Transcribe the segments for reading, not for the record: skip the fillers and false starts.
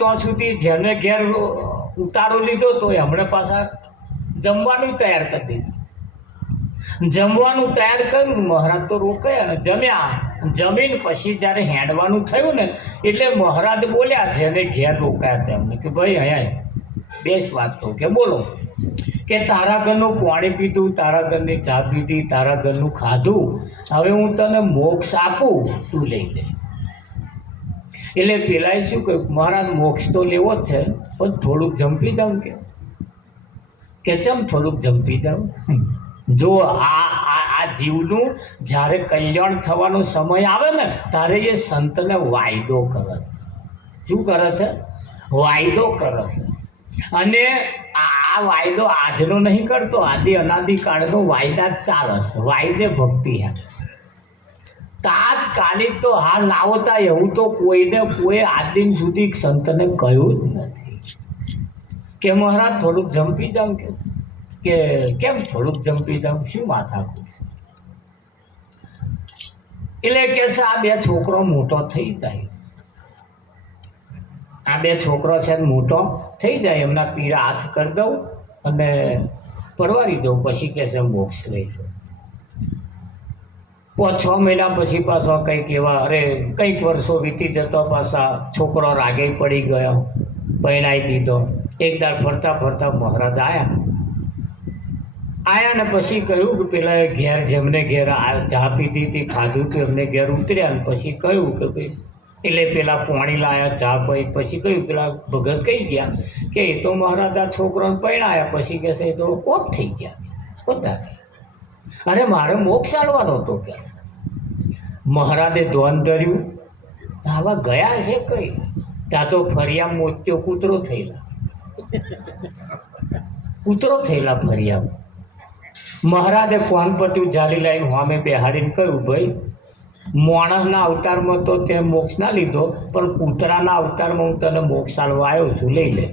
તો સુધી જેને ઘેર ઉતારો લીધો તો હમણાં પાછા જમવાનું તૈયાર કરી દીધું. જમવાનું તૈયાર કર્યું, મહારાજ તો રોકાયા અને જમ્યા. જમીને પછી જ્યારે હેડવાનું થયું ને એટલે મહારાજ બોલ્યા જેને ઘેર રોકાયા તેમને કે ભાઈ અહીંયા બેસ વાત કહું કે બોલો કે તારા ઘરનું પાણી પીધું, તારા ઘરની ચા પીધી, તારા ઘરનું ખાધું, હવે હું તને મોક્ષ આપું, તું લઈ લે. એટલે પેલાએ શું કહ્યું, મહારાજ મોક્ષ તો લેવો જ છે પણ થોડુંક જંપી જાઉં કે ચમ થોડુંક જંપી જાઉં. જો આ જીવનું જ્યારે કલ્યાણ થવાનો સમય આવે ને ત્યારે એ સંતને વાયદો કરે છે. શું કરે છે? વાયદો કરે છે. અને આ વાયદો આજનો નહીં કરતો, આદિ અનાદિ કાળનો વાયદા જ ચાલે છે. વાયદે ભક્તિ હે. તાજકાલિક તો હા લાવતા એવું તો કોઈને કોઈ આજ દિન સુધી સંતને કહ્યું જ નથી કે મહારાજ થોડુંક જંપી જાઉં કે કેમ થોડુંક જંપી જાઉં, શું માથા કૂટ. એટલે કે છે આ બે છોકરો મોટો થઈ જાય, આ બે છોકરો છે મોટો થઈ જાય, એમના પીરા હાથ કરી દઉં અને પરવારી દઉં, પછી કે છે મોક્ષ લઈ જાઉં. 6 મહિના પછી પાછો કંઈક એવા કંઈક વર્ષો વીતી જતો પાછા છોકરો રાગે પડી ગયો, પરણાવી દીધો. એક દાડ ફરતા ફરતા મહારાજ આયા ને પછી કહ્યું કે પેલા ઘેર જેમને ઘેર ચા પીધી હતી, ખાધું તો એમને ઘેર ઉતર્યા ને પછી કહ્યું કે ભાઈ, એટલે પેલા પાણી લાયા, ચા પી, પછી કહ્યું પેલા ભગત કહી ગયા કે એ તો મહારાજ આ છોકરાને પરણાયા, પછી કહે છે એ તો ઓફ થઈ ગયા બધા. અરે મારે મોક્ષ આલવાનો હતો કે મહારાજે ધોન ધર્યું. આવા ગયા છે કઈ ત્યાં તો ફરિયા મોત્યો કૂતરો થયેલા ફરિયામાં. મહારાજે કોણ પટ્યું જાલી લાઈને સામે બેહાડીને કહ્યું ભાઈ, માણસના અવતારમાં તો તે મોક્ષ ના લીધો પણ કૂતરાના અવતારમાં હું તને મોક્ષ આલવા આવ્યો છું, લઈ લે.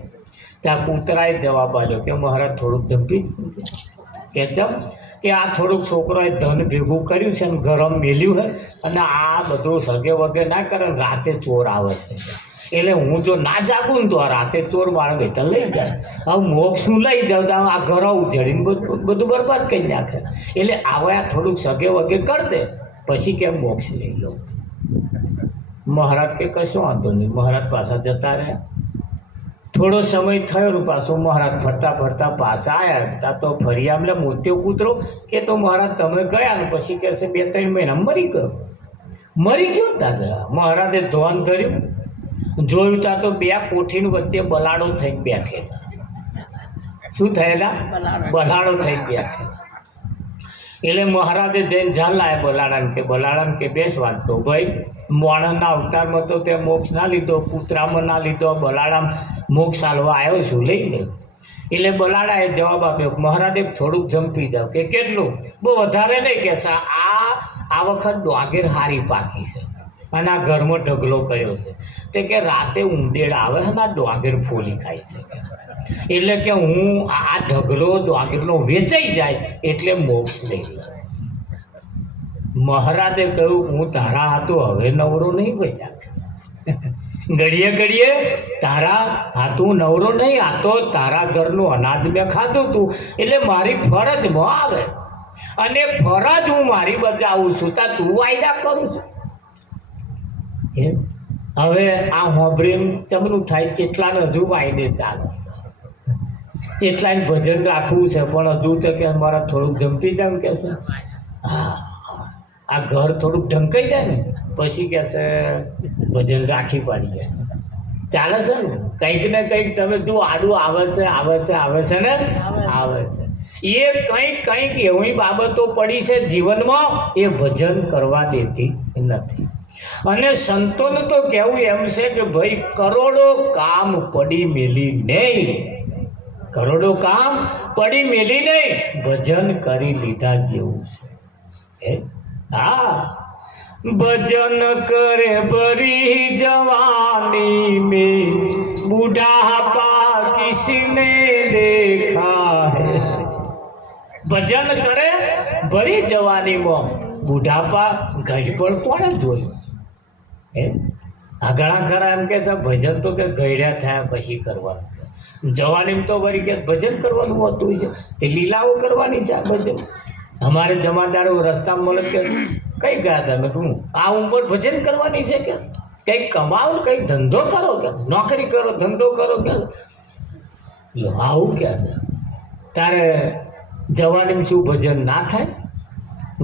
ત્યાં કૂતરાએ જવાબ આપ્યો કે મહારાજ થોડુંક જંપી કે ચમ કે આ થોડુંક છોકરાએ ધન ભેગું કર્યું છે ને ગરમ મેલ્યું છે અને આ બધું સગે વગે ના કરે, રાતે ચોર આવે છે, એટલે હું જો ના જાગું ને તો આ રાતે ચોર મારા બેટા લઈ જાય. હવે મોક્ષનું લઈ જાઉં તો આ ઘર ઉજળીને બધું બરબાદ કરી નાખે. એટલે આવે આ થોડુંક સગે વગે કરી દે પછી કેમ મોક્ષ લઈ લો. મહારાજ કે કશો વાંધો નહીં. મહારાજ પાછા જતા રહ્યા. થોડો સમય થયો ને પાછો મહારાજ ફરતા ફરતા પાછા આવ્યા. ત્યાં તો ફરિયામાં મોત્યો કૂતરો કે તો મહારાજ તમે ગયા ને પછી કહે છે 2-3 મહિના મરી ગયો દાદા. મહારાજે ધોન ધર્યું, જોયું ત્યાં તો 2 કોઠીની વચ્ચે બલાડો થઈને બેઠેલા. શું થયેલા? બલાડો થઈ બેઠેલા. એટલે મહારાજે જઈને જાણ લાયા બલાડાને કે બેસ વાત કહું ભાઈ, માણસના અવતારમાં તો તે મોક્ષ ના લીધો, કૂતરામાં ના લીધો, બલાડામાં મોક્ષ આલવા આવ્યો છું, લઈ લે. એટલે બલાડાએ જવાબ આપ્યો મહારાજે થોડુંક જંપી જાવ કે કેટલું, બહુ વધારે નહીં કે આ વખત ડોગેર હારી પાકી છે અને આ ઘરમાં ઢગલો કર્યો છે તે કે રાતે ઊંડેડ આવે છે ને આ ડોગેર ફોલી ખાય છે, એટલે કે હું આ ઢગલો ડોગેરનો વેચાઈ જાય એટલે મોક્ષ લઈ લે. મહારાજે કહ્યું હું તારા હાથો હવે નવરો નહીં બચ્યા, ઘડીએ તારા હાથું નવરો નહીં, આ તો તારા ઘરનું અનાજ મેં ખાધું તું એટલે મારી ફરજમાં આવે અને ફરજ હું મારી બજાવું છું, તા તું વાયદા કરું છું. હવે આ હોંભરીને ચમનું થાય ચેટલાને હજુ વાયદે ચાલે, ચેટલાને ભજન રાખવું છે પણ હજુ તો કે મારા થોડુંક જંપી જાવ કે છે. હા આ ઘર થોડુંક ઢંકાઈ જાય ને પછી કે છે ભજન રાખી પાડીએ, ચાલે છે ને. કંઈક ને કંઈક તમે જો આડું આવે છે ને આવે છે. એ કંઈક એવી બાબતો પડી છે જીવનમાં એ ભજન કરવા દેતી નથી. અને સંતોનું તો કહેવું એમ છે કે ભાઈ કરોડો કામ પડી મેલી નહીં, ભજન કરી લીધા જેવું છે. હા भजन करे बड़ी जवानी में बुढ़ापा किसने देखा है। भजन करे बड़ी जवानी में बुढ़ापा घटपण कोने जोયું? આ ઘણા ખરા એમ કે ભજન તો કે ગયડા થયા પછી કરવાનું, જવાનીમાં તો વળી કે ભજન કરવાનું હોતું છે, તે લીલાઓ કરવાની છે આ ભજન. અમારે જમાદારો રસ્તામાં મળે કે કઈ ગયા તમે, હું આ ઉંમર ભજન કરવાની છે કે કંઈક કમાવો ને કંઈક ધંધો કરો કે નોકરી કરો ધંધો કરો કે આવું ક્યાં છે. તારે જવાનીમાં શું ભજન ના થાય?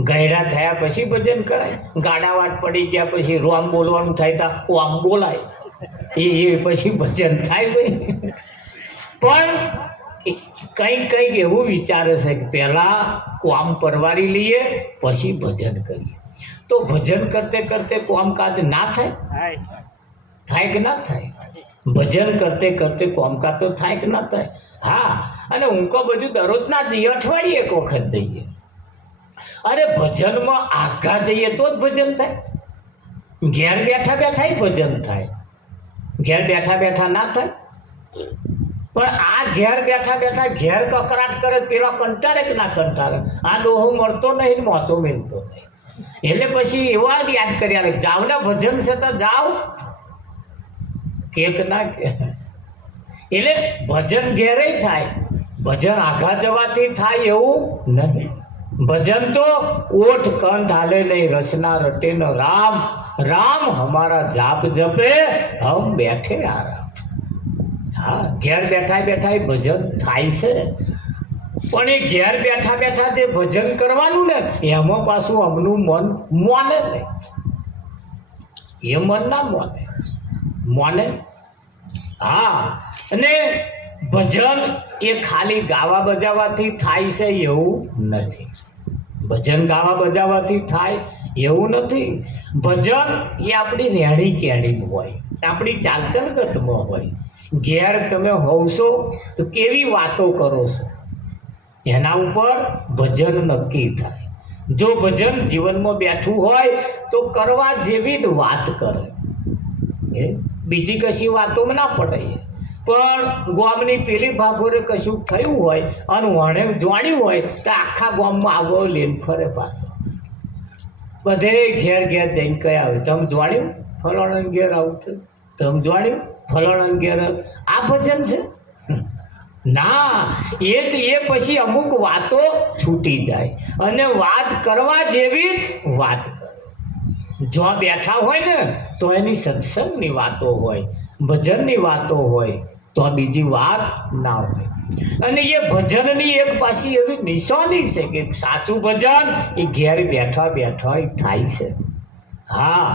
ગયડા થયા પછી ભજન કરાય? ગાડાવાટ પડી ગયા પછી રોમ બોલવાનું થાય તા આમ બોલાય એ પછી ભજન થાય ભાઈ. પણ કંઈક એવું વિચારે છે કે પહેલાં કામ પરવારી લઈએ પછી ભજન કરીએ. તો ભજન કરતે કરતે કામકાજ ના થાય? થાય કે ના થાય? ભજન કરતે કરતે કામકાજ તો થાય કે ના થાય? હા. અને હું તો બધું દરરોજ ના જઈએ, અઠવાડિયે એક વખત જઈએ. અરે ભજનમાં આઘા જઈએ તો જ ભજન થાય. ઘેર બેઠા બેઠા ભજન થાય, ઘેર બેઠા બેઠા ના થાય. પણ આ ઘેર બેઠા બેઠા ઘેર કકરાટ કરે પેલા કંટાળે કે ના કંટાળે? આ ડોહો મળતો નહીં, મોચો મિલતો નહીં. એટલે પછી એવા જ યાદ કર્યા જાવ ને ભજન છે તો જાઓ કે ના કે. એટલે ભજન ઘેરે થાય, ભજન આઘા જવાથી થાય એવું નહીં. ભજન તો ઓઠ કંઠ હાલે નહીં, રચના રટે ન રામ, રામ હમારા જાપ જપે હમ બેઠે આરામ. હા, ઘેર બેઠા બેઠા ભજન થાય છે. પણ એ ઘેર બેઠા બેઠા જે ભજન કરવાનું ને એમાં પાછું અમનું મન મોને નહીં. એ મન ના મોને. હા, અને ભજન એ ખાલી ગાવા બજાવવાથી થાય છે એવું નથી. ભજન ગાવા બજાવવાથી થાય એવું નથી. ભજન એ આપણી રહેણી કહેણીમાં હોય, આપણી ચાલચલગતમાં હોય. ઘેર તમે હોવશો તો કેવી વાતો કરો છો એના ઉપર ભજન નક્કી થાય. જો ભજન જીવનમાં બેઠું હોય તો કરવા જેવી જ વાત કરે, બીજી કશી વાતોમાં ના પડે. પણ ગામની પેલી ભાગોરે કશું થયું હોય અને વણે જોડ્યું હોય તો આખા ગામમાં આવો લઈને ફરે પાછો. બધે ઘેર ઘેર જઈને કહે આવે તમે જોડ્યું ફલાણા ઘેર આવું થયું, તમે જોડ્યું ફલાણા ઘેર. આ ભજન છે ના. એ પછી અમુક વાતો છૂટી જાય અને વાત કરવા જેવી વાત કરે. જો બેઠા હોય ને તો એની સત્સંગની વાતો હોય, ભજનની વાતો હોય, તો બીજી વાત ના હોય. અને એ ભજનની એક પાછી એવી નિશાની છે કે સાચું ભજન એ ઘેર બેઠા બેઠા થાય છે. હા,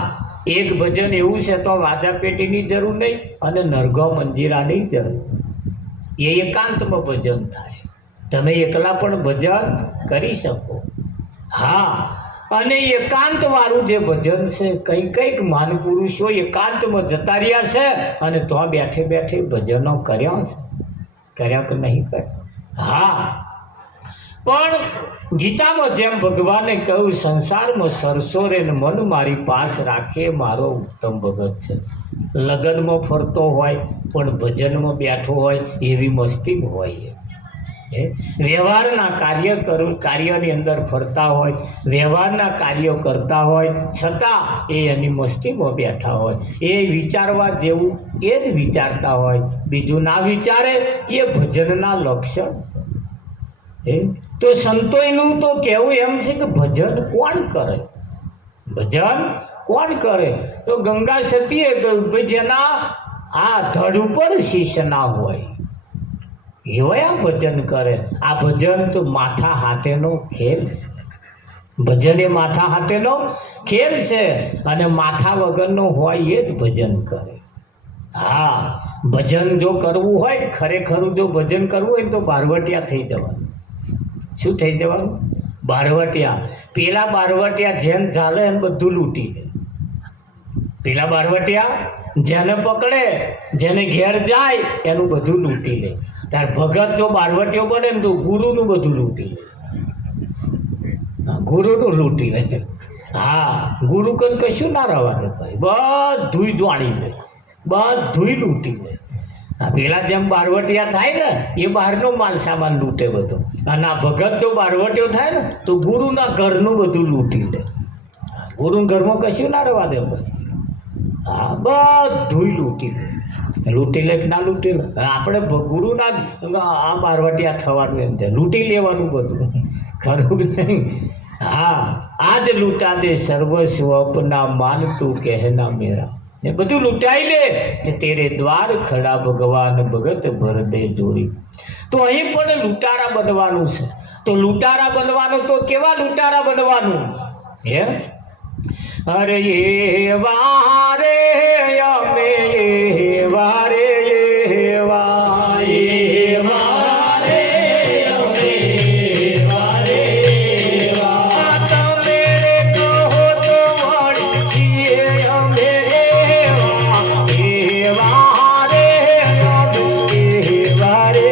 એક ભજન એવું છે તો વાજા પેટીની જરૂર નહીં અને નરગો મંજીરાની જરૂર. એ એકાંતમાં ભજન થાય. તમે એકલા પણ ભજન કરી શકો. હા, અને એકાંત વાળું જે ભજન છે કંઈક મહાનપુરુષો એકાંતમાં જતા રહ્યા છે અને તો બેઠે બેઠે ભજનો કર્યા છે. કર્યા કે નહીં કર્યા? હા, પણ ગીતામાં જેમ ભગવાને કહ્યું સંસારમાં સરસો રે ને મન મારી પાસ રાખે મારો ઉત્તમ ભગત છે. લગ્નમાં ફરતો હોય પણ ભજનમાં બેઠો હોય એવી મસ્તી હોય. વ્યવહારના કાર્યની અંદર ફરતા હોય, વ્યવહારના કાર્યો કરતા હોય છતાં એ એની મસ્તીમાં બેઠા હોય. એ વિચારવા જેવું એ જ વિચારતા હોય, બીજું ના વિચારે. એ ભજનના લક્ષણ છે. તો સંતોયનું તો કહેવું એમ છે કે ભજન કોણ કરે? ભજન કોણ કરે? તો ગંગા સતીએ કહ્યું ભાઈ જેના આ ધડ ઉપર શીશ ના હોય એવા આ ભજન કરે. આ ભજન તો માથા હાથેનો ખેલ છે. ભજન એ માથા હાથેનો ખેલ છે અને માથા વગરનો હોય એ જ ભજન કરે. હા, ભજન જો કરવું હોય ખરેખરું જો ભજન કરવું હોય તો બારવટિયા થઈ જવાનું. શું થઈ જવાનું? બારવટિયા. પેલા બારવટિયા જેમ ચાલે એને બધું લૂંટી લે. પેલા બારવટિયા જેને પકડે જેને ઘેર જાય એનું બધું લૂંટી લે. તાર ભગત જો બારવટીઓ બને ને તો ગુરુનું બધું લૂંટી લે. ગુરુનું લૂંટી લે. હા, ગુરુ કન કશું ના રહેવા દે ભાઈ, બધું જાણી લે, બધું લૂંટી લે. પેલા જેમ બારવટિયા થાય ને એ બહારનો માલ સામાન લૂંટે બધો, અને આ ભગત જો બારવટીઓ થાય ને તો ગુરુના ઘરનું બધું લૂંટી લે. ગુરુના ઘરમાં કશું ના રહેવા દે પછી. હા બધું લૂંટી લે કે ના લૂંટી લે આપણે ગુરુના આ મારવટિયા થવાનું એમ છે લૂંટી લેવાનું બધું ખરું કે નહીં હા આજ લૂંટા દે સર્વસ્વ અપના માન તું કહેના મેરા એ બધું લૂંટાઈ લે જે તેરે દ્વાર ખડા ભગવાન ભગત ભર દે જોરી તો અહીં પણ લૂંટારા બનવાનું છે તો લૂંટારા બનવાનું તો કેવા લૂંટારા બનવાનું હે અરે એ વારે અમે વારે વારે વારે અમે વારે તમે કહો તો વળી છીએ અમે વારે અમે વારે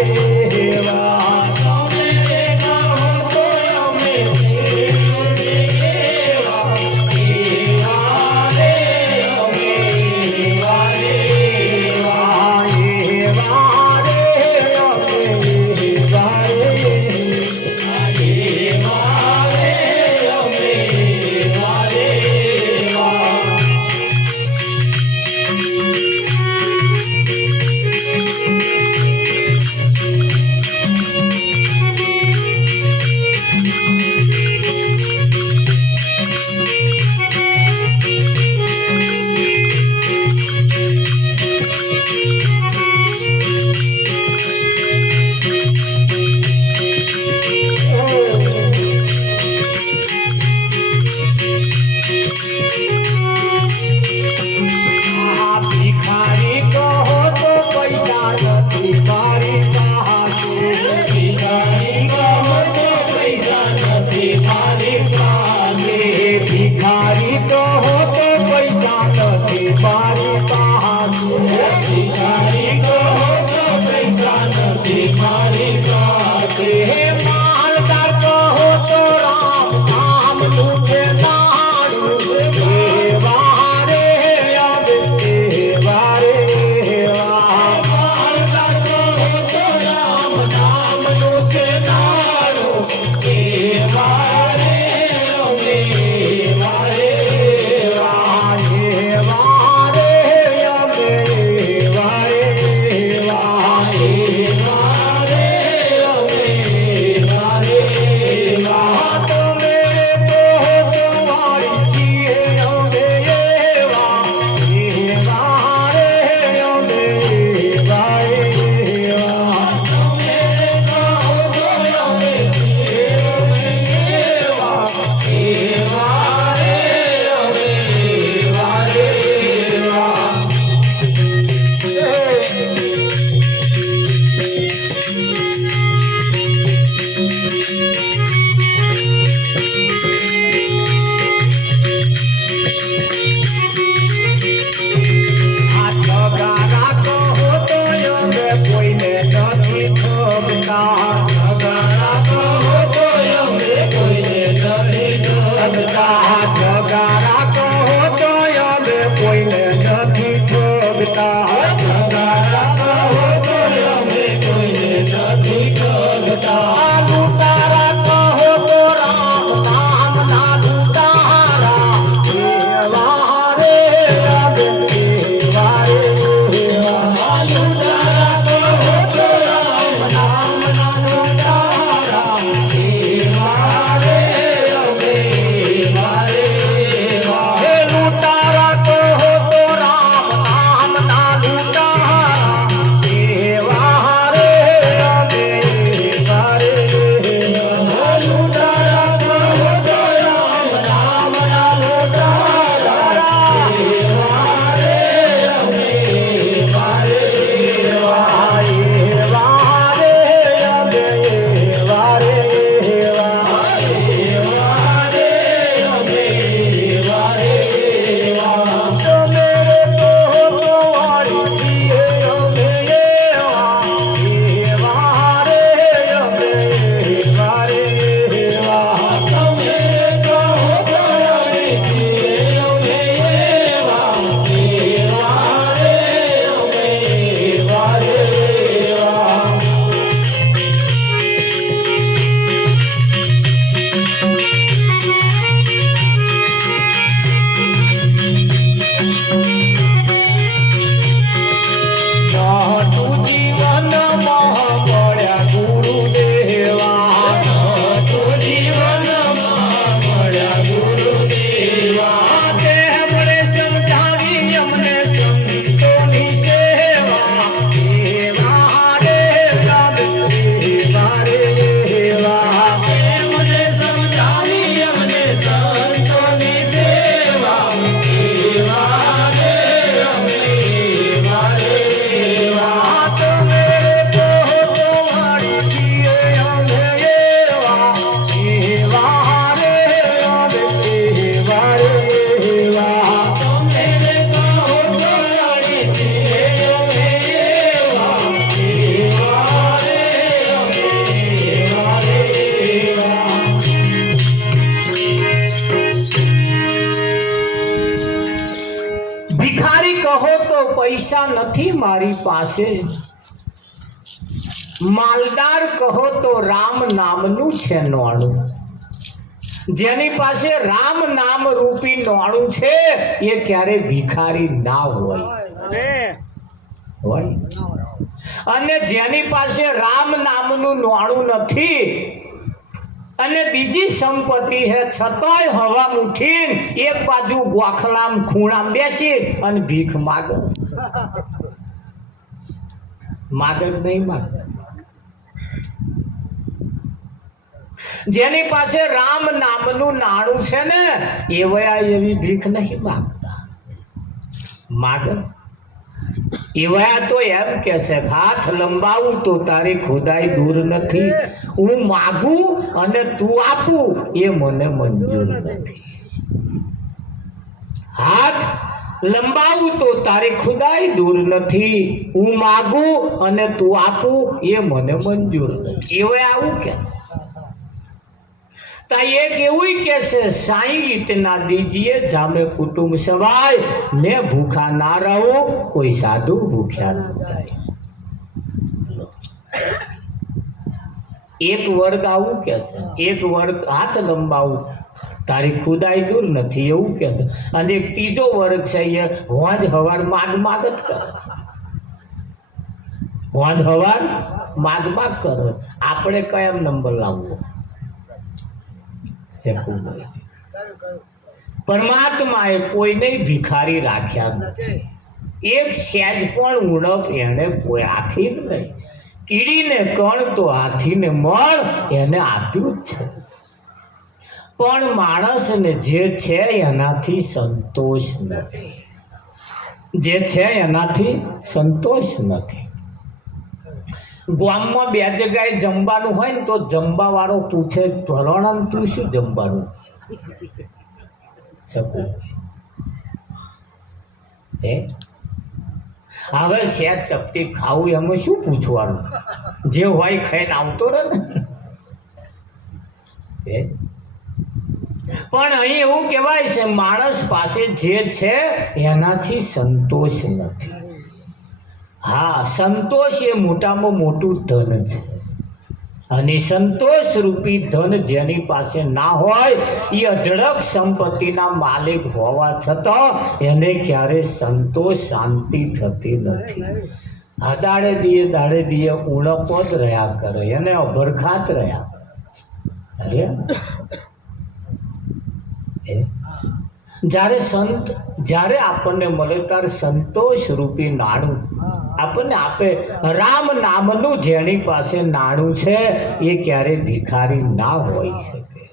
ભિખારી તો હો તો પૈસા નથી મારી પાસે ભિખારી તો હો તો પૈસા નથી મારી પાસે માલદાર તો હો તો રામ નામ લૂટે નાડું વારે આવે વારે માલદાર તો હો તો રામ નામ લૂટે નાડું વારે કોઈને નથી ઠોકતા નથી મારી પાસે, માલદાર કહો તો રામ નામનું છે નોણું. જેની પાસે રામ નામ રૂપી નોણું છે એ ક્યારે ભિખારી ના હોય. અને જેની પાસે રામ નામનું નોણું નથી અને બીજી સંપત્તિ હે છતાંય હવા મુઠીને એક બાજુ ગોખલામ ખૂણામ બેસી અને ભીખ માગ નહીં માગ. જેની પાસે રામ નામનું નાણું છે ને એવા એવી ભીખ નહીં માગતા. માગ એવા તો એમ કે છે હાથ લંબાવું તો તારી ખોદાઈ દૂર નથી, હું માગું અને તું આપું એ મને મંજૂર નથી. હાથ લંબાવું તો તારી ખુદાઈ દૂર નથી, હું માગું અને તું આપું એ મને મંજૂર નથી. એવા આવું કે છે. एक એવું કે છે સાईं इतना दीजिए जामे कुटुंब सवाय, मैं भूखा ना रहूं कोई साधु भूख्या न जाए. एक वर्ग આવું કે છે, એક વર્ગ હાથ લંબાવું તારી ખુદાઈ દૂર નથી એવું કે છે. અને એક ત્રીજો વર્ગ છે એ હોજ હવાર માગ માગ જ કરે, હોજ હવાર માગ માગ કરે. આપણે કયા નંબર લાવવો? પરમાત્માએ કોઈને ભિખારી રાખ્યા નથી. એક સહેજ પણ ઉણપ એને કોઈ રાખી જ નહીં. કીડીને કણ તો હાથીને મણ એને આપ્યું જ છે. પણ માણસને જે છે એનાથી સંતોષ નથી, જે છે એનાથી સંતોષ નથી. ગામમાં બે જગ્યાએ જમવાનું હોય ને તો જમવા વાળો પૂછે ભરણામ તું શું જમવાનું શકું હે? હવે શેર ચપટી ખાવું એમાં શું પૂછવાનું? જે હોય ખાઈને આવતો રહે ને. પણ અહીં એવું કહેવાય છે માણસ પાસે જે છે એનાથી સંતોષ નથી. હા, સંતોષ એ મોટામાં મોટું ધન છે. અને સંતોષ રૂપી ધન જેની પાસે ના હોય એ અઢળક સંપત્તિના માલિક હોવા છતાં એને ક્યારે સંતોષ શાંતિ થતી નથી. આ દાડે દીએ ઉણપો જ રહ્યા કરે, એને અભરખાત રહ્યા કરે. જ્યારે આપણને મળે ત્યારે સંતોષ રૂપી નાણું આપણને આપે. રામ નામનું જેની પાસે નાણું છે એ ક્યારે ભિખારી ના હોઈ શકે,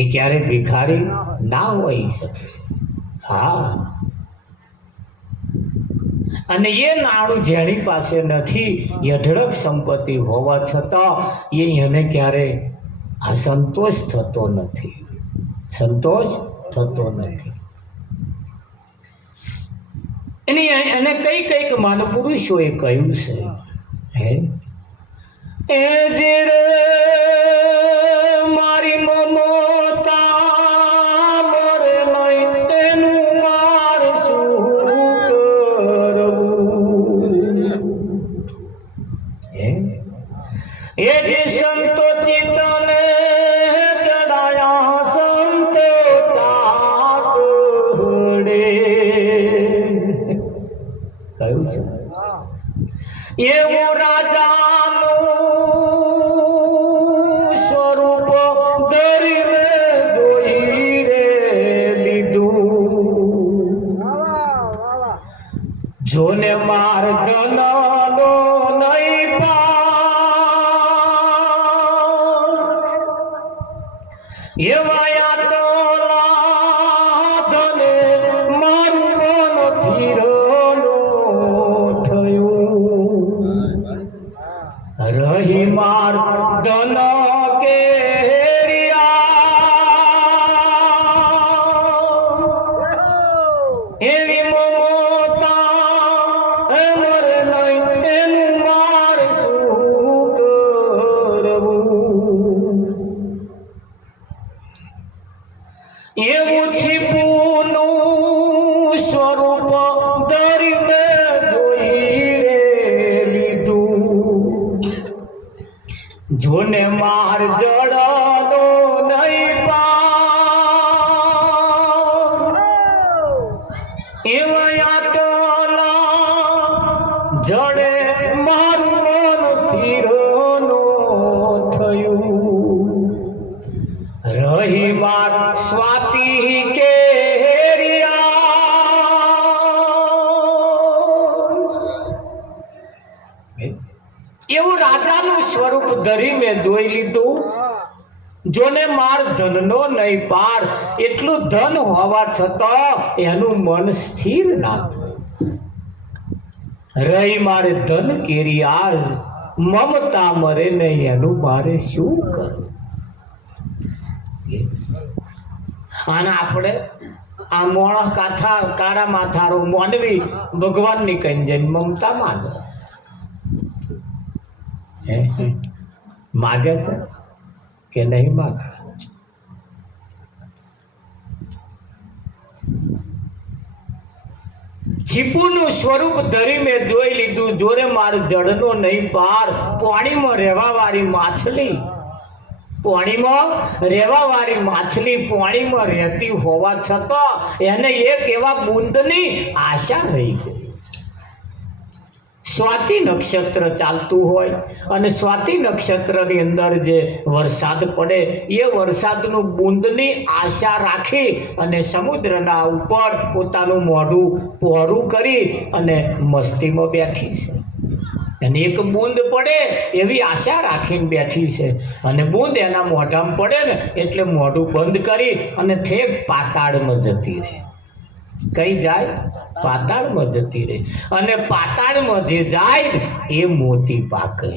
એ ક્યારે ભિખારી ના હોઈ શકે. હા, અને એ નાણું જેની પાસે નથી એ અઢળક સંપત્તિ હોવા છતાં એને ક્યારે આ સંતોષ થતો નથી, સંતોષ થતો નથી. એને કઈક મહાપુરુષોએ કહ્યું છે હે એ જે રે મારી મમતા મરે નહીં એનું માર શું કરવું. એ જે સંતો ચિતને ચડાયા સંતો ચાકડે કહ્યું છે એવું રાજાનું સ્વરૂપ ધરીને જોઈ રે લીધું. જોને માર ધનનો નહીં એવા યાતના ધને મારું મન ધીરનો થયું. રહી માર ધન કેરિયા એવી મમતા મરે નહીં એનું માર શું કરવું. એવું છીપુનું સ્વરૂપ ધરી મેં જોને માર જડનો નહીં પાર એવા યાતના જડે મારું મન સ્થિર નો થયું રહી માર સ્વાતિ કે એવું રાજાનું સ્વરૂપ ધરી મેં જોઈ લીધું જોને માર ધનનો નહીં પાર એટલું ધન હોવા છતાં એનું મન સ્થિર ના થયું રહી મારે ધન કેરી આજ મમતા મરે નહીં એનું મારે શું કરવું અને આપણે આ મોણ કાથા કાળા માથારો મોનવી ભગવાનની કંજન મમતા માગે માગે છે કે નહીં માગે છીપુનું સ્વરૂપ ધરી મેં જોઈ લીધું જોરે માર જડનો નહીં પાર પાણીમાં રહેવા વાળી માછલી પાણીમાં રહેવા વાળી માછલી પાણીમાં રહેતી હોવા છતાં એને એક એવા બુંદની આશા રહી ગઈ સ્વાતિ નક્ષત્ર ચાલતું હોય અને સ્વાતિ નક્ષત્રની અંદર જે વરસાદ પડે એ વરસાદનું બુંદની આશા રાખી અને સમુદ્રના ઉપર પોતાનું મોઢું પહોળું કરી અને મસ્તીમાં બેઠી છે અને એક બૂંદ પડે એવી આશા રાખીને બેઠી છે અને બૂંદ એના મોઢામાં પડે ને એટલે મોઢું બંધ કરી અને ઠેક પાતાળમાં જતી રહે કઈ જાય પાતાળમાં જતી રહે અને પાતાળમાં જે જાય એ મોતી પાકે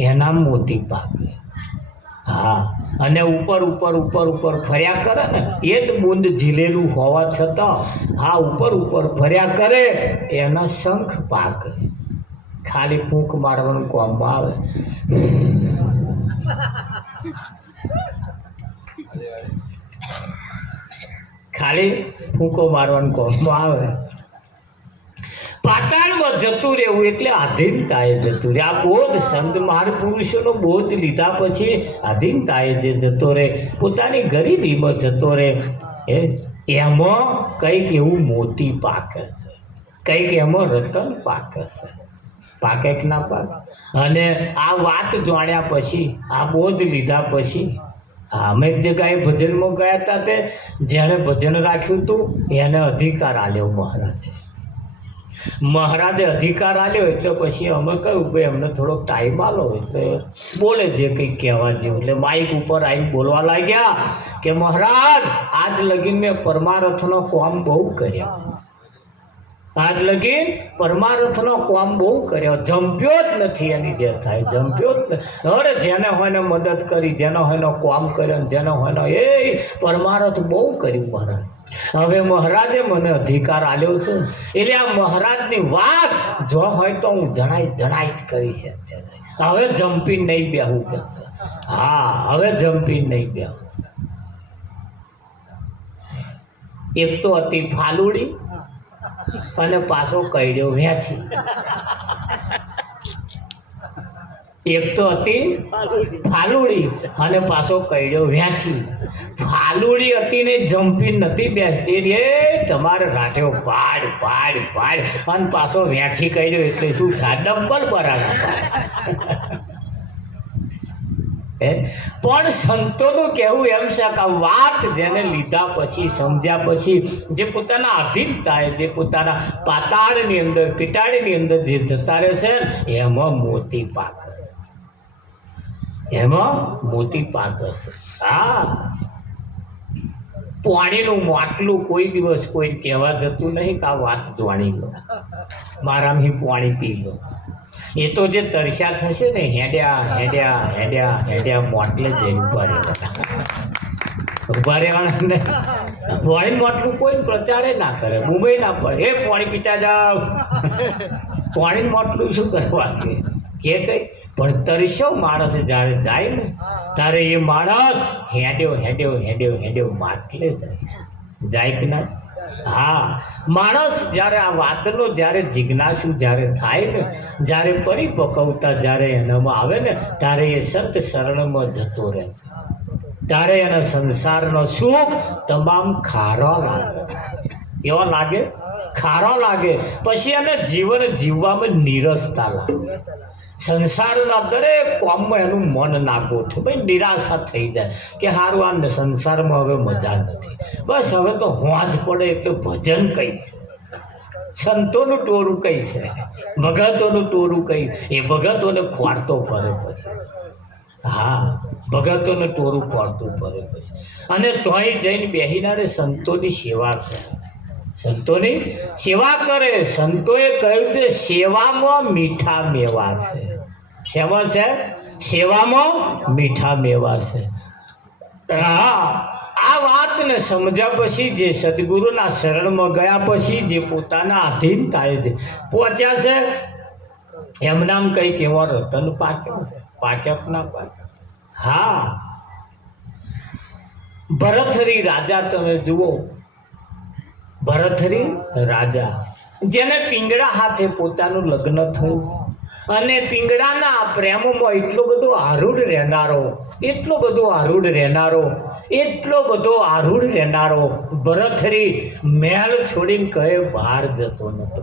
એના મોતી પાકે હા અને ઉપર ઉપર ઉપર ઉપર ફર્યા કરે ને એ જ બૂંદ ઝીલેલું હોવા છતાં હા ઉપર ઉપર ફર્યા કરે એના શંખ પાકે ખાલી ફૂંક મારવાનું કામમાં આવે ખાલી ફૂંકો મારવાનું કામમાં આવે પાતાળમાં જતું રહેવું એટલે આધીનતાએ જતું રહે આ બોધ સંત મહાપુરુષોનો બોધ લીધા પછી આધીનતાએ જે જતો રહે પોતાની ગરીબીમાં જતો રહે એમાં કંઈક એવું મોતી પાકે છે કંઈક એમાં રતન પાકે છે પાકે કે ના પાકે અને આ વાત જાણ્યા પછી આ બોધ લીધા પછી અમે એક જગ્યાએ ભજનમાં ગયા હતા તે જેણે ભજન રાખ્યું હતું એને અધિકાર આલ્યો મહારાજે અધિકાર આલ્યો એટલે પછી અમે કહ્યું ભાઈ અમને થોડોક ટાઈમ આલો એટલે બોલે જે કંઈક કહેવા જેવું એટલે માઇક ઉપર આવીને બોલવા લાગ્યા કે મહારાજ આજ લગીન મેં પરમારથનો કામ બહુ કર્યા આજ લગીન પરમારથનો કામ બહુ કર્યો જંપ્યો જ નથી એની જે થાય જંપ્યો જ નથી અરે જેને હોય ને મદદ કરી જેનો હોય કામ કર્યો જેનો હોય એ પરમારથ બહુ કર્યું મહારાજ હવે મહારાજે મને અધિકાર આલ્યો છે એટલે આ મહારાજની વાત જો હોય તો હું જણાઈ જ કરી છે હવે જંપી નહીં બેહું કે હા હવે જંપી નહીં બેહું એક તો હતી ફાલુડી અને પાછો કઈડ્યો વેચી એક તો હતી ફાલુડી અને પાછો કઈડ્યો વેચી ફાલુડી હતી ને જંપી નથી બેસતી રે તમારે રાઠ્યો પાડ પાડ પાડ અને પાછો વેચી કઈડ્યો એટલે શું થાય ડબલ બરાબર પણ સંતોનું કહેવું એમ છે કે વાત જેને લીધા પછી સમજ્યા પછી જે પોતાના આધીનતાએ જે પોતાના પાતાળની અંદર પીટાળીની અંદર જે જતા રહે છે એમાં મોતી પાકે એમાં મોતી પાકે છે હા પાણીનું માટલું કોઈ દિવસ કોઈ કહેવા જતું નહીં કે આ વાત જાણી લો મારાથી પાણી પી લો એ તો જે તરસ્યા થશે ને હેડ્યા હેડ્યા હેડ્યા હેડ્યા મોટલે જઈને ઊભા રહેવાના ને પાણી મોટલું કોઈ પ્રચારે ના કરે મુંબઈ ના પડે એ પાણી પીતા જાવ પાણી મોટલું શું કરવા કે કંઈ પણ તરસ્યો માણસ જ્યારે જાય ને ત્યારે એ માણસ હેડ્યો હેડ્યો હેડ્યો હેડ્યો માટલે જાય કે ના હા, માણસ જ્યારે આ વાતનો જ્યારે જિજ્ઞાસુ જ્યારે થાય ને, જ્યારે પરિપક્વતા જ્યારે એનામાં આવે ને, ત્યારે એ સંત શરણમાં જતો રહે છે. ત્યારે એના સંસારનો સુખ તમામ ખારો લાગે. કેવો લાગે? ખારો લાગે. પછી એને જીવન જીવવામાં નીરસતા લાગે. સંસારના દરેક કામમાં એનું મન ના ગોઠે. ભાઈ નિરાશા થઈ જાય કે સારું આ સંસારમાં હવે મજા નથી. બસ હવે તો હોંજ પડે એટલે ભજન કઈ છે, સંતોનું ટોરું કઈ છે, ભગતોનું ટોરું કઈ, એ ભગતોને ખોરતો ફરે પછી. હા, ભગતોને ટોરું ખોરતું ફરે પછી. અને તોય જઈને બેહીનારે સંતોની સેવા કરે. સંતોની સેવા કરે. સંતોએ કહ્યું છે સેવામાં મીઠા મેવા છે. શેમાં છે? સેવામાં મીઠા મેવા છે. હા, આ વાતને સમજ્યા પછી, જે સદગુરુના શરણમાં ગયા પછી, જે પોતાના અધીનતાએ પહોંચ્યા છે, એમ નામ કંઈક એવો રતન પાક્યો છે. પાક્યો ના પાક્યો? હા, ભરથરી રાજા તમે જુઓ. ભરથરી રાજા, જેને પિંગળા હાથે પોતાનું લગ્ન થયું અને પિંગળાના પ્રેમમાં એટલો બધો આરૂઢ રહેનારો, એટલો બધો આરૂઢ રહેનારો, એટલો બધો આરૂઢ રહેનારો ભરથરી મહેલ છોડીને કહે બહાર જતો નતો.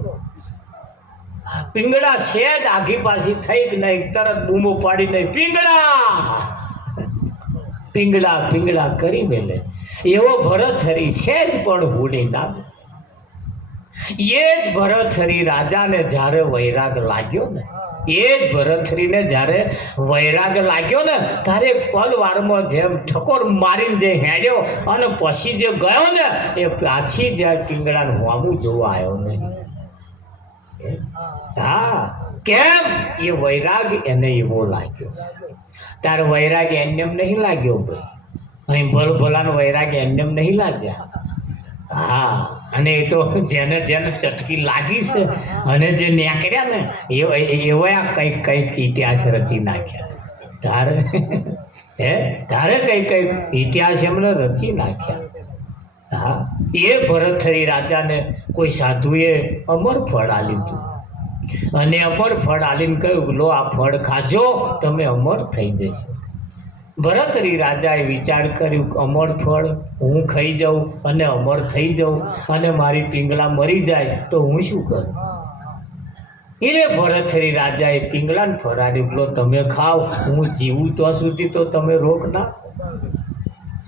પિંગળા સેજ આઘી પાછી થઈ જ નહીં, તરત બૂમો પાડી નહીં, પિંગળા પિંગળા પિંગળા કરી મેલે. એવો ભરથરી સેજ પણ હુડી ના. એ જ ભરથરી રાજાને જ્યારે વૈરાગ લાગ્યો ને, એ જ ભરથરીને જ્યારે વૈરાગ લાગ્યો ને, ત્યારે પલવારમાં જેમ ઠકોર મારીને જે હેડ્યો અને પછી જે ગયો ને, એ પાછી જ્યાં પિંગળાને હોમું જોવા આવ્યો નહીં. હા, કેમ? એ વૈરાગ એને એવો લાગ્યો. તારે વૈરાગ એમને નહીં લાગ્યો ભાઈ. અહીં ભલ ભલાનો વૈરાગ એમને નહીં લાગ્યા. હા, અને એ તો જેને જેને ચટકી લાગી છે અને જે નેકર્યા ને, એવા કંઈક કંઈક ઇતિહાસ રચી નાખ્યા. તારે તારે કંઈક કંઈક ઇતિહાસ એમને રચી નાખ્યા. હા, એ ભરથરી રાજાને કોઈ સાધુએ અમર ફળ આલ્યું હતું અને અમર ફળ આલીને કહ્યું, લો આ ફળ ખાજો, તમે અમર થઈ જશો. ભરથરી રાજાએ વિચાર કર્યું, અમર ફળ હું ખાઈ જાઉં અને અમર થઈ જાઉં અને મારી પિંગલા મરી જાય તો હું શું કરું? એટલે ભરથરી રાજાએ પિંગલાને ફરાડ્યું, લો તમે ખાઓ, હું જીવું તો સુધી તો તમે રોક ના.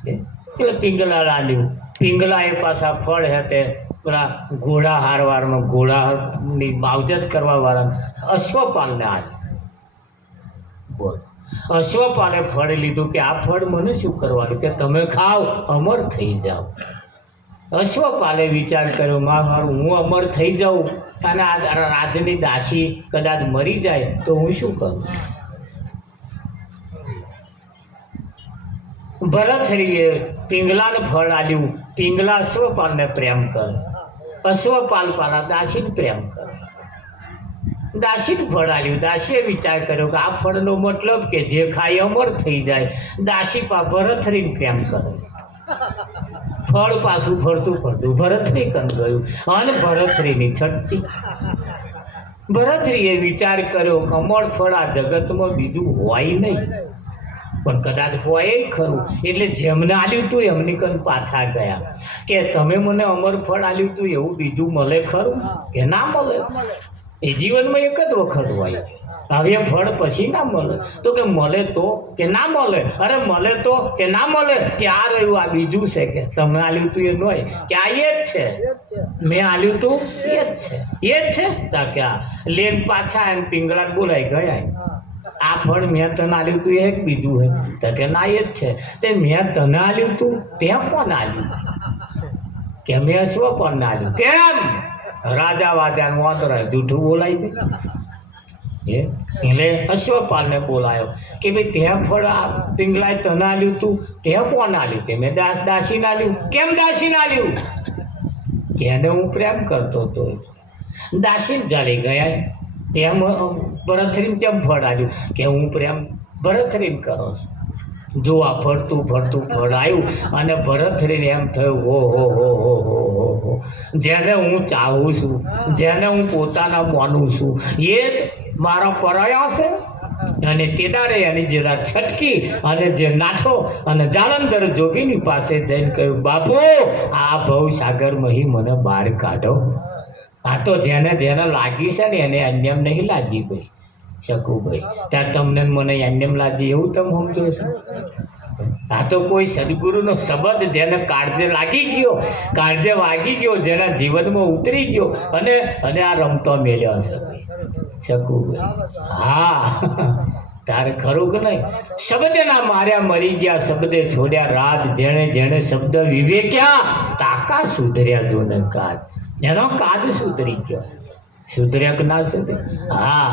એટલે પિંગલા લાલ્યું. પિંગલા એ પાછા ફળ હતે પેલા ઘોડા હારવારમાં, ઘોડાની માવજત કરવા વાળા અશ્વપાલને આવ્યું. બોલ, અશ્વપાલે ફળ લીધું કે આ ફળ મને શું કરવાનું, કે તમે ખાઓ અમર થઈ જાઓ. અશ્વપાલે વિચાર કર્યો, મારું હું અમર થઈ જાઉં અને આ રાજની દાસી કદાચ મરી જાય તો હું શું કરું? ભરથરીએ પિંગલાને ફળ આલ્યું. પિંગલા અશ્વપાલને પ્રેમ કરે, અશ્વપાલ પાલા દાસીને પ્રેમ કરે. દાસીને ફળ આલ્યું. દાસીએ વિચાર કર્યો કે આ ફળનો મતલબ કે જે ખાય અમર થઈ જાય. દાસી ભરથરીને પ્રેમ કરે. ફળ પાછું ફરતું ફરતું ભરથરી કંદ ગયું અને ભરથરીની છટકી. ભરથરીએ વિચાર કર્યો કે અમર ફળ આ જગતમાં બીજું હોય નહીં, પણ કદાચ હોય ખરું. એટલે જેમને આલ્યું હતું એમની કંદ પાછા ગયા કે તમે મને અમર ફળ આલ્યું હતું એવું બીજું મળે ખરું કે ના મળે? એ જીવનમાં એક જ વખત હોય, હવે ફળ પછી ના મળે. તો કે મળે તો કે ના મળે? અરે મળે તો કે ના મળે? કે આ રહ્યું આ બીજું છે, કે તમે આલ્યું તું એ નહીં, કે આ એ જ છે, મેં આલ્યું તું એ જ છે, એ જ છે. તા કે આ લેન પાછા એમ પિંગળા બોલાઈ ગયા, આ ફળ મેં તને આલ્યું તું એક બીજું હે? તો કે ના એ જ છે. તે મેં તને આલ્યું તું ત્યાં કોણ આલ્યું? કે મેં અશ્વપાલને આલ્યું. કેમ? રાજા વાજાને વાંધો રહે, જૂઠું બોલાય નહીં. એટલે અશ્વપાલને બોલાયો કે ભાઈ ત્યાં ફળ આ પિંગલાએ તને આલ્યું તું ત્યાં કોણ આલ્યું? કે મેં દાસીને આલ્યું. કેમ દાસીને આલ્યું? કે એને હું પ્રેમ કરતો હતો. દાસીને ચાલી ગયા. તેમ ભરથરીને કેમ ફળ આલ્યું? કે હું પ્રેમ ભરથરીને કરો છું. જો આ ફરતું ફરતું ફળ આવ્યું અને ભરતરીને એમ થયું હો જેને હું ચાહું છું, જેને હું પોતાના માનું છું, એ જ મારા પરાયા છે. અને કેદારે એની જરા છટકી અને જે નાઠો અને જાલંધર જોગીની પાસે જઈને કહ્યું, બાપુ આ ભવ સાગરમાંથી મને બહાર કાઢો. આ તો જેને જેને લાગી છે ને એને અન્યમ નહીં લાગી ભાઈ શકુભાઈ. ત્યાં તમને મને અન્યમ લાગી એવું તમે સમજો છો? આ તો કોઈ સદગુરુનો શબ્દ જેને કાળજે લાગી ગયો, કાળજે વાગી ગયો, જેના જીવનમાં ઉતરી ગયો અને અને આ રમતો મેલ્યો છે ભાઈ શકુભાઈ. હા તારે ખરું કે નહીં? શબ્દના માર્યા મરી ગયા, શબ્દે છોડ્યા રાજ, જેણે જેણે શબ્દ વિવેક્યા તાકા સુધર્યા જોને કાજ. એનો કાજ સુધરી ગયો. સુધર્યા કે ના સુધર્યા? હા